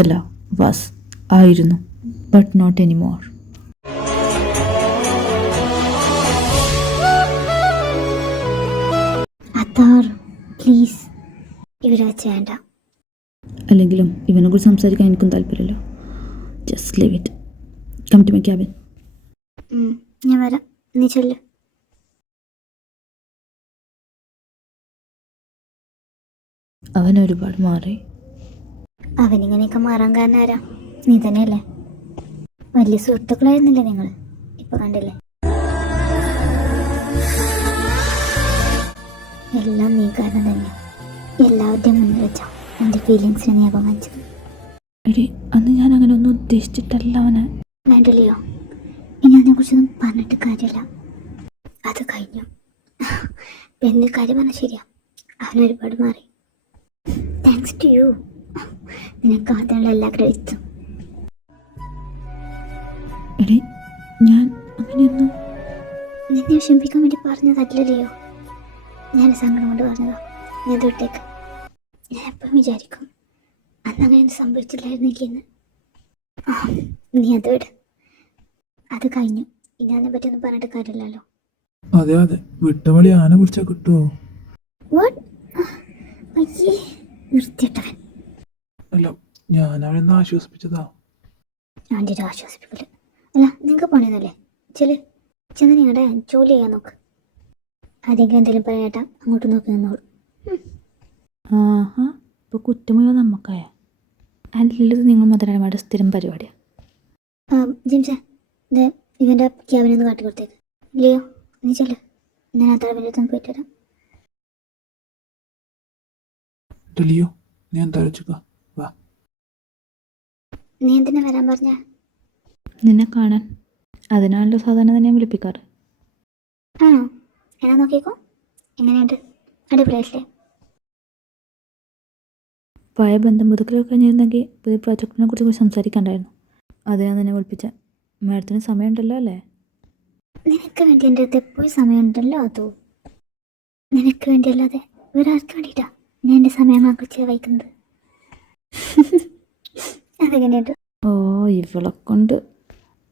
അല്ല, വാസ്, ആയിരുന്നു, but not anymore. Please, ഇവരെ വെച്ച് വേണ്ട. അല്ലെങ്കിലും ഇവനെക്കുറിച്ച് സംസാരിക്കാൻ എനിക്കും താല്പര്യമില്ല. Just leave it. Come to my cabin. ഞാൻ വരാം, നീ ചെല്ല്. അവൻ ഒരുപാട് മാറി. അവനിങ്ങനെയൊക്കെ മാറാൻ കാരണം ആരാ? നീ തന്നെയല്ലേ. വലിയ സുഹൃത്തുക്കളായിരുന്നില്ലേ നിങ്ങൾ? ഇപ്പൊ കണ്ടില്ലേ, എല്ലാം നീ കാരണം തന്നെ. എല്ലാവരുടെയും മുന്നിൽ വെച്ചാ എൻ്റെ ഫീലിങ്സിനെ നീ അപമാനിച്ചത്. എടി, അന്ന് ഞാൻ അങ്ങനെ ഒന്നും ഉദ്ദേശിച്ചിട്ടല്ല അവനെ. വേണ്ടല്ലയോ, ഇനി അതിനെക്കുറിച്ചൊന്നും പറഞ്ഞിട്ട് കാര്യമില്ല. അത് കഴിഞ്ഞു. പിന്നെ കാര്യം പറഞ്ഞാൽ ശരിയാ, അവൻ ഒരുപാട് മാറി. Thanks to you. നിനക്ക് അതിനുള്ള എല്ലാ ക്രെഡിറ്റ്സും. എടി, ഞാൻ അങ്ങനെയൊന്നും നിന്നെ വിഷമിപ്പിക്കാൻ വേണ്ടി പറഞ്ഞതല്ലല്ലയോ. ഞാൻ സങ്കടം കൊണ്ട് പറഞ്ഞതാ. നീ അത് വിട്ടേക്ക്. ഞാൻ എപ്പോഴും വിചാരിക്കും അന്ന് അങ്ങനെ സംഭവിച്ചില്ലായിരുന്നെങ്കിന്ന്. നീ അത് വിട്. അത് കഴിഞ്ഞു. ഇനി അതിനെ പറ്റിയൊന്നും പറഞ്ഞിട്ട് കാര്യമില്ലല്ലോ. അതെ അതെ, വിട്ടവളി ആന പിടിച്ചാൽ കിട്ടുമോ? വൃത്തിയിട്ടവൻ. അല്ല, ഞാൻ അവനെന്ന് ആശ്വസിപ്പിച്ചതാ. അവൻ്റെ ഒരു ആശ്വസിപ്പിക്കല്. അല്ല, നിങ്ങൾക്ക് പണിയൊന്നുമല്ലേ? ചെന്ന് നിങ്ങളുടെ ജോലി ചെയ്യാൻ നോക്ക്. ആരെങ്കിലും എന്തെങ്കിലും പറയാട്ടാ അങ്ങോട്ട് നോക്കി നിന്നോളൂ. ആഹാ, ഇപ്പോൾ കുറ്റമുഴുവൻ നമുക്കായ. അല്ലത് നിങ്ങൾ മുതലാളിമാരുടെ സ്ഥിരം പരിപാടിയാണ്. ജിംസേ, ഇത് ഇവൻ്റെ ക്യാബിനൊന്ന് കാട്ടി കൊടുത്തേക്ക്. ലിയോ, നീ ചെല്ല്. ഞാൻ അത്ര വലിയൊന്നും പോയിട്ട് വരാം. ലിയോ, നീ എന്താ വെച്ചുക? വാ. നീ എന്തിനാ വരാൻ പറഞ്ഞ? നിന്നെ കാണാൻ. അതിനാണല്ലോ സാധാരണ തന്നെ വിളിപ്പിക്കാറ്. ആണോ? എന്നാ നോക്കിക്കോ. എങ്ങനെയുണ്ട്? അടിപൊളിയായില്ലേ? പഴയ ബന്ധം പുതുക്കലൊക്കെ കഴിഞ്ഞിരുന്നെങ്കിൽ പുതിയ പ്രോജക്റ്റിനെ കുറിച്ച് സംസാരിക്കണ്ടായിരുന്നു. അതിനാണ് നിന്നെ വിളിപ്പിച്ചത്. മാഡത്തിന് സമയമുണ്ടല്ലോ അല്ലേ? നിനക്ക് വേണ്ടി എൻ്റെ അടുത്ത് എപ്പോഴും സമയമുണ്ടല്ലോ. അതോ നിനക്ക് വേണ്ടിയല്ലാതെ വേറെ ആർക്ക് വേണ്ടിയിട്ടാ ഞാൻ എൻ്റെ സമയങ്ങളൊക്കെ ചിലവഴിക്കുന്നത്? അതെങ്ങനെയുണ്ട്? ഓ, ഇവളെ കൊണ്ട്.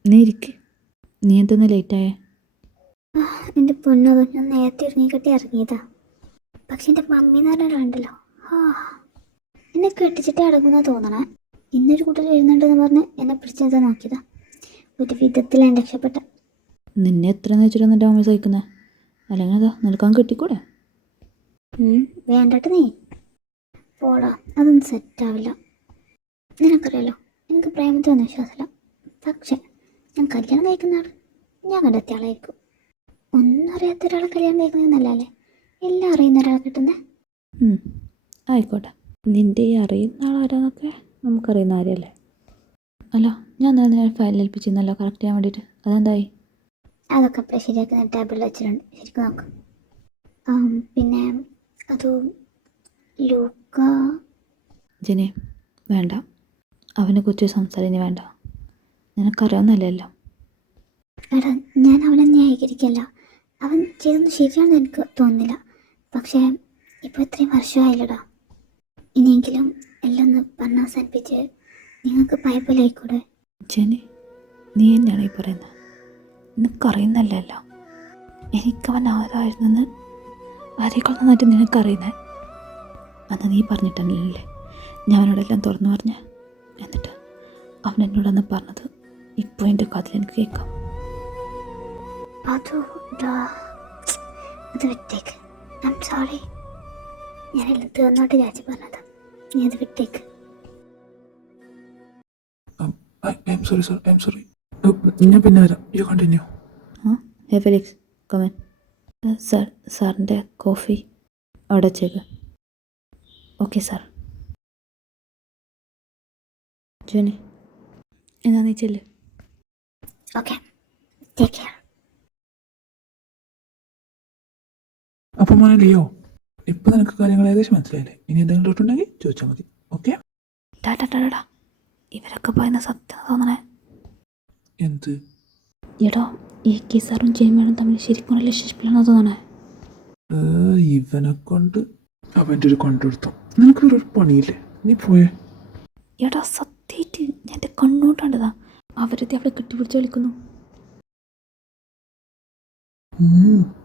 നീ ഇരിക്ക്. നീ എന്തൊന്ന് ലേറ്റായേ? എൻ്റെ പൊന്നോ, ഞാൻ നേരത്തെ ഇറങ്ങിക്കെട്ടി ഇറങ്ങിയതാ. പക്ഷെ എൻ്റെ മമ്മി എന്ന് പറഞ്ഞ ഒരാളുണ്ടല്ലോ, എന്നെ കെട്ടിച്ചിട്ട് അടങ്ങുന്ന തോന്നണേ. ഇന്നൊരു കൂട്ടർ എഴുന്നുണ്ടെന്ന് പറഞ്ഞ് എന്നെ പിടിച്ചെന്താ നോക്കിയതാ. ഒരു വിധത്തിൽ ഞാൻ രക്ഷപ്പെട്ട. നിന്നെ എത്രയെന്ന് വെച്ചിട്ടാണ് എൻ്റെ മമ്മി സഹിക്കുന്നത്? അല്ലെങ്കിൽ അതാ നിൽക്കാൻ കിട്ടിക്കൂടെ? വേണ്ടട്ട് നീ പോടാ, അതൊന്നും സെറ്റാവില്ല. നിനക്കറിയാലോ, എനിക്ക് പ്രേമത്തിലൊന്നും വിശ്വാസമില്ല. പക്ഷെ ഞാൻ കല്യാണം കഴിക്കുന്ന ആൾ ഞാൻ കണ്ടെത്തിയ ആളായിരിക്കും. ഒന്നും അറിയാത്ത ഒരാളെ കല്യാണം കഴിക്കുന്നതെന്നല്ലേ എല്ലാം അറിയുന്ന ഒരാളെ കിട്ടുന്നത്. ആയിക്കോട്ടെ, നിൻ്റെ ഈ അറിയുന്ന ആളാരാന്നൊക്കെ നമുക്കറിയുന്ന ആരെയല്ലേ. അല്ല, ഞാൻ നേരെ ഫയൽ ഏൽപ്പിച്ചിരുന്നല്ലോ കറക്റ്റ് ചെയ്യാൻ വേണ്ടിയിട്ട്. അതെന്തായി? അതൊക്കെ അപ്പോൾ ശരിയാക്കുന്ന ടേബിളിൽ വെച്ചിട്ടുണ്ട്. ശരിക്കും നോക്കാം. പിന്നെ അത് ലൂക്ക. ജെനി, വേണ്ട. അവനെക്കുറിച്ച് സംസാരിനി വേണ്ട. നിനക്കറിയാവുന്നല്ലോ. എടാ, ഞാൻ അവനെ ന്യായീകരിക്കല്ല. അവൻ ചെയ്തൊന്നും ശരിയാണെന്ന് എനിക്ക് തോന്നുന്നില്ല. പക്ഷേ ഇപ്പോൾ ഇത്രയും വർഷമായില്ലടാ. ഇനിയെങ്കിലും എല്ലാം ഒന്ന് പറഞ്ഞ് അവസാനിപ്പിച്ച് നിങ്ങൾക്ക് പയപ്പോലെ ആയിക്കൂടെ? ജെനി, നീ തന്നെയാണ് ഈ പറയുന്നത്. നിനക്കറിയുന്നല്ലോ. എനിക്കവൻ ആരായിരുന്നെന്ന് ആരെക്കാൾ നന്നായിട്ട് നിനക്കറിയുന്നത്. അന്ന് നീ പറഞ്ഞിട്ടല്ലേ ഞാൻ അവനോടെല്ലാം തുറന്നു പറഞ്ഞ. എന്നിട്ട് അവൻ എന്നോടന്ന് പറഞ്ഞത് ഇപ്പോൾ എൻ്റെ കഥ എനിക്ക് കേൾക്കാം. അത് വിട്ടേക്ക്. I am sorry. ഞാനെല്ലാം തീർന്നോട്ട് വിചാരിച്ച് പറഞ്ഞതാ. നീ അത് വിട്ടേക്ക്. I'm sorry, sir. I'm sorry. ഞാൻ പിന്നെ വരാം. You continue. ഹേ ഫെലിക്സ്, കമൻ. സാറിൻ്റെ കോഫി അവിടെ വെച്ചേക്ക്. Okay sir. ജോനി, എന്നാ നീ ചെല്ല്. Okay, take care. അപ്പം മോനെ ലിയോ, ഇപ്പം നിനക്ക് കാര്യങ്ങൾ ഏകദേശം മനസ്സിലായില്ലേ? ഇനി എന്തെങ്കിലും ഡൗട്ട് ഉണ്ടെങ്കിൽ ചോദിച്ചാൽ മതി. ഓക്കെ? ടാ ഇവരൊക്കെ പറയുന്ന സത്യം തോന്നണേ. എന്ത്? എടോ, ഈ കെ സാറും ജെയിമേണും തമ്മിൽ ശരിക്കും റിലേഷൻഷിപ്പിലാണോ തോന്നണേ? ഇവനെ കൊണ്ട് അവൻ്റെ ഒരു കൊണ്ടെടുത്തു. നിനക്ക് ഒരു പണിയില്ലേ? നീ പോയേ. എടാ, സത്യം സത്യമായിട്ട് ഞാൻ എൻ്റെ കണ്ണോട്ടാണ്ടതാ അവരത് അവിടെ കെട്ടിപ്പിടിച്ച് കളിക്കുന്നു.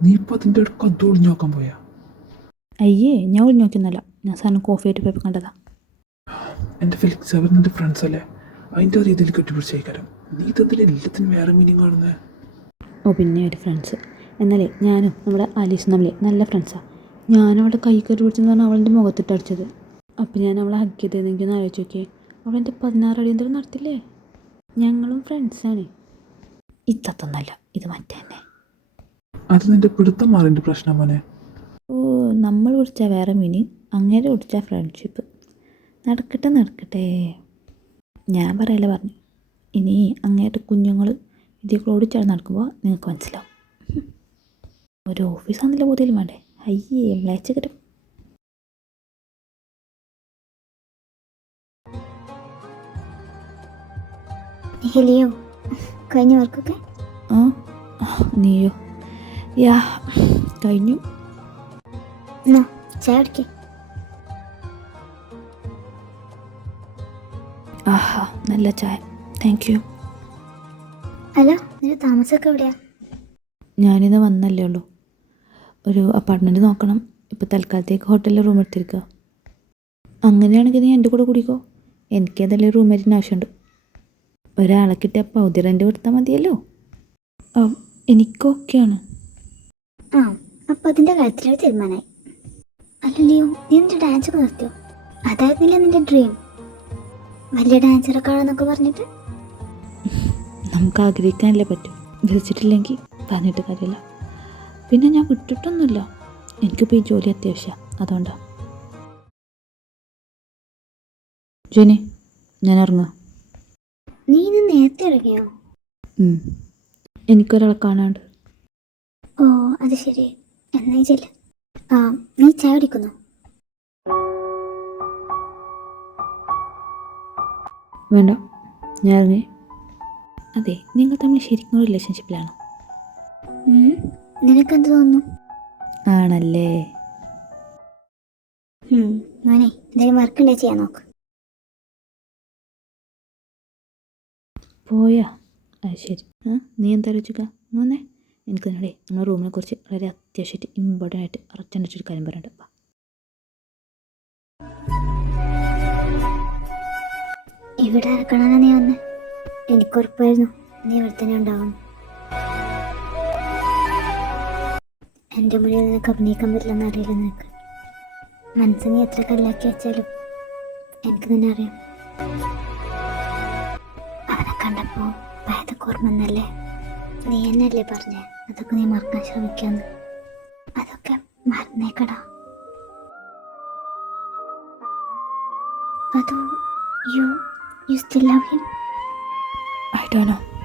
നീ ഇപ്പൊ അതിൻ്റെ അടുക്ക് അത് ഒളിഞ്ഞു നോക്കാൻ പോയാ? അയ്യേ ഞാൻ ഒളിഞ്ഞു നോക്കുന്നല്ല, ഞാൻ സാറിന് കോഫി ആയിട്ട് പോയപ്പോൾ കണ്ടതാ. എൻ്റെ ഫിലിക്സ് അവർ നിന്റെ ഫ്രണ്ട്സ് അല്ലേ, അതിൻ്റെ രീതിയിൽ കെട്ടിപ്പിടിച്ചേക്കാരം. നീ ഇതെന്തിനാ എല്ലാത്തിനും വേറെ മീനിങ് കാണുന്നത്? ഓ പിന്നെ ഒരു ഫ്രണ്ട്സ് എന്നാലേ ഞാനും നമ്മുടെ ആലീസും തമ്മിൽ നല്ല ഫ്രണ്ട്സാണ്. ഞാനവളുടെ കൈ കയറി പിടിച്ചെന്ന് പറഞ്ഞാൽ അവളെൻ്റെ മുഖത്തിട്ട് അടിച്ചത്. അപ്പം ഞാൻ അവളെ ഹഗ് ചെയ്തതെനിക്കൊന്ന് ആലോചിച്ച് നോക്കിയേ, അവളെൻ്റെ 16 അടിയന്തരം നടത്തില്ലേ. ഞങ്ങളും ഫ്രണ്ട്സാണ്. ഇതൊന്നല്ല, ഇത് മറ്റേ തന്നെ. അത് നിന്റെ പിടുത്തം മാറിൻ്റെ പ്രശ്നം മോനെ. ഓ നമ്മൾ പിടിച്ചാൽ വേറെ മീനിങ്, അങ്ങനെ പിടിച്ചാൽ ഫ്രണ്ട്ഷിപ്പ്. നടക്കട്ടെ. ഞാൻ പറയല പറഞ്ഞു, ഇനി അങ്ങേറ്റ കുഞ്ഞുങ്ങൾ ഇതിൽ ഓടിച്ചാൽ നടക്കുമ്പോൾ നിങ്ങൾക്ക് മനസ്സിലാവും. ഒരു ഓഫീസാണെന്നുള്ള ബോധ്യം വേണ്ടേ? അയ്യേ മ്ലേച്ഛകരം. ലിയോ കഴിഞ്ഞ വർക്കൊക്കെ? ആ നീയോ? യാ കഴിഞ്ഞു. എന്നാ ചായ കുടിക്കേ. ആഹാ നല്ല ചായ, താങ്ക് യു. അല്ല നിന്റെ താമസമൊക്കെ എവിടെയാ? ഞാനിന്ന് വന്നല്ലേ ഉള്ളൂ. ഒരു അപ്പാർട്ട്മെൻറ്റ് നോക്കണം. ഇപ്പോൾ തൽക്കാലത്തേക്ക് ഹോട്ടലിൽ റൂം എടുത്തിരിക്കുക. അങ്ങനെയാണെങ്കിൽ നീ എൻ്റെ കൂടെ കൂടിക്കോ. എനിക്കേതായാലും റൂംമേറ്റിന് ആവശ്യമുണ്ട്. ഒരാളെ കിട്ടിയാൽ പകുതി റെൻ്റ് കൊടുത്താൽ മതിയല്ലോ. എനിക്കൊക്കെയാണ്. ആ അപ്പം അതിൻ്റെ കാര്യത്തിലൊരു തീരുമാനമായി. അല്ലല്ലയോ നീ നിന്റെ ഡാൻസൊക്കെ നിർത്തിയോ? അതായിരുന്നില്ല നിന്റെ ഡ്രീം, വലിയ ഡാൻസറൊക്കെ ആണെന്നൊക്കെ പറഞ്ഞിട്ട്? നമുക്ക് ആഗ്രഹിക്കാനല്ലേ പറ്റും, വിളിച്ചിട്ടില്ലെങ്കിൽ പറഞ്ഞിട്ട് കാര്യമില്ല. പിന്നെ ഞാൻ വിട്ടിട്ടൊന്നുമില്ല, എനിക്കിപ്പോൾ ഈ ജോലി അത്യാവശ്യമാണ്, അതുകൊണ്ടാണ്. ജോനി ഞാൻ ഇറങ്ങാം. നീ ഇന്ന് നേരത്തെ ഇറങ്ങിയോ? എനിക്കൊരാളെ കാണാണ്ട്. ഓ അത് ശരി, എന്നാ ചെല്ല. ആ നീ ചായ കുടിക്കുന്നോ? വേണ്ട ഞാൻ ഇറങ്ങി. അതെ, നിങ്ങൾ തമ്മിൽ ശരിക്കും ഒരു റിലേഷൻഷിപ്പിലാണോ? നിനക്കെന്ത് തോന്നുന്നു? ആണല്ലേ. മോനെ എന്തെങ്കിലും വർക്ക് ഉണ്ടെങ്കിൽ ചെയ്യാൻ നോക്ക്. പോയാ അത് ശരി. നീ എന്താ ആലോചിക്കുക വന്നേ. എനിക്ക് തന്നെടേ നമ്മുടെ റൂമിനെ കുറിച്ച് വളരെ അത്യാവശ്യമായിട്ട് ഇമ്പോർട്ടൻ്റ് ആയിട്ട് അറച്ചണ്ടിട്ടൊരു കാര്യം പറയണ്ട. ഇവിടെ ഇറക്കണമെന്നാ നീ വന്നേ? എനിക്കുറപ്പായിരുന്നു നീ ഇവിടെ തന്നെ ഉണ്ടാവും. എൻ്റെ മുന്നിൽ നിനക്ക് അഭിനയിക്കാൻ പറ്റില്ലെന്ന് അറിയില്ല. നിനക്ക് മനസ്സ് നീ എത്ര കല്ലാക്കി വെച്ചാലും എനിക്ക് തന്നെ അറിയാം. അവനെ കണ്ടപ്പോൾ ഭയതൊക്കെ ഓർമ്മ വന്നല്ലേ? നീ എന്നല്ലേ പറഞ്ഞേ അതൊക്കെ നീ മറക്കാൻ ശ്രമിക്കാന്ന്? അതൊക്കെ മറന്നേക്കടാ. അതോ you still love him? I don't know.